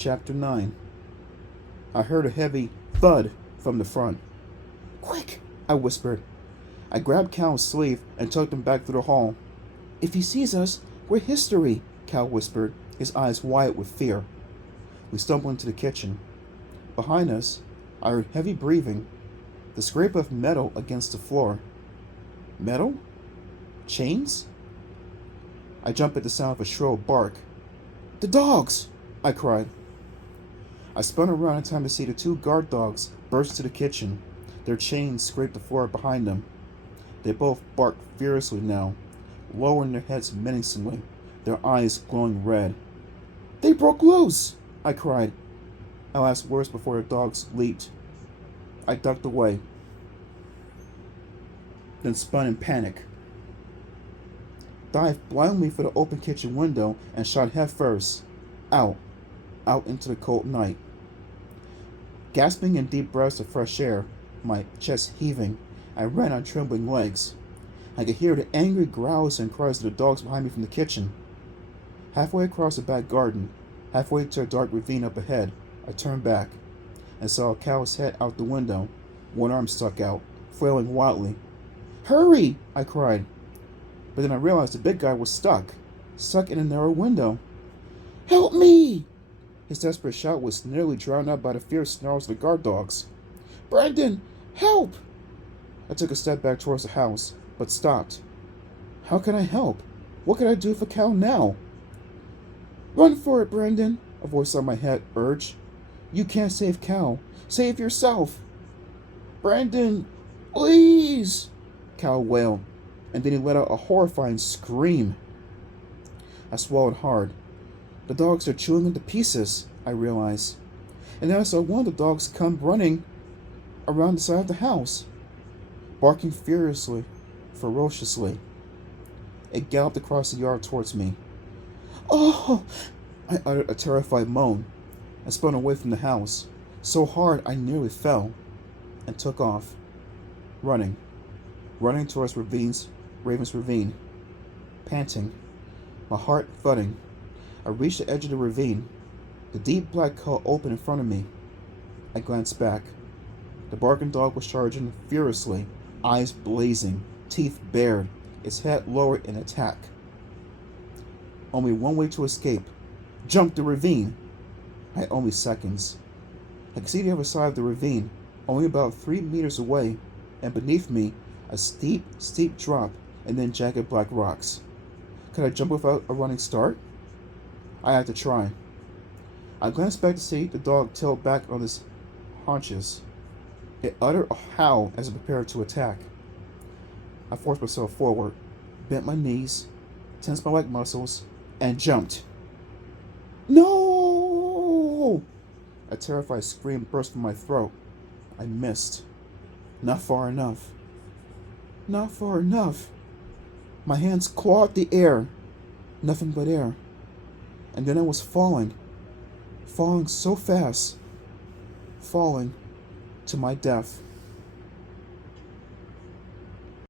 Chapter 9. I heard a heavy thud from the front. "Quick!" I whispered. I grabbed Cal's sleeve and tugged him back through the hall. "If he sees us, we're history," Cal whispered, his eyes wide with fear. We stumbled into the kitchen. Behind us, I heard heavy breathing, the scrape of metal against the floor. Metal? Chains? I jumped at the sound of a shrill bark. "The dogs!" I cried. I spun around in time to see the two guard dogs burst into the kitchen. Their chains scraped the floor behind them. They both barked furiously now, lowering their heads menacingly, their eyes glowing red. "They broke loose!" I cried. My last words before the dogs leaped. I ducked away, then spun in panic, dived blindly for the open kitchen window, and shot headfirst, out into the cold night. Gasping in deep breaths of fresh air, my chest heaving, I ran on trembling legs. I could hear the angry growls and cries of the dogs behind me from the kitchen. Halfway across the back garden, halfway to a dark ravine up ahead, I turned back and saw Cal's head out the window, one arm stuck out, flailing wildly. "Hurry!" I cried. But then I realized the big guy was stuck in a narrow window. "Help me!" His desperate shout was nearly drowned out by the fierce snarls of the guard dogs. "Brandon, help!" I took a step back towards the house, but stopped. How can I help? What can I do for Cal now? "Run for it, Brandon," a voice on my head urged. "You can't save Cal. Save yourself." "Brandon, please," Cal wailed, and then he let out a horrifying scream. I swallowed hard. The dogs are chewing him to pieces, I realized. And then I saw one of the dogs come running around the side of the house, barking furiously, ferociously. It galloped across the yard towards me. "Oh!" I uttered a terrified moan and spun away from the house, so hard I nearly fell, and took off, running towards Raven's Ravine, panting, my heart thudding. I reached the edge of the ravine. The deep black cut opened in front of me. I glanced back. The barking dog was charging furiously, eyes blazing, teeth bared, its head lowered in attack. Only one way to escape. Jump the ravine! I had only seconds. I could see the other side of the ravine, only about 3 meters away, and beneath me, a steep drop, and then jagged black rocks. Could I jump without a running start? I had to try. I glanced back to see the dog tilt back on his haunches. It uttered a howl as it prepared to attack. I forced myself forward, bent my knees, tensed my leg muscles, and jumped. "No!" A terrified scream burst from my throat. I missed. Not far enough. Not far enough. My hands clawed the air. Nothing but air. And then I was falling so fast, falling to my death.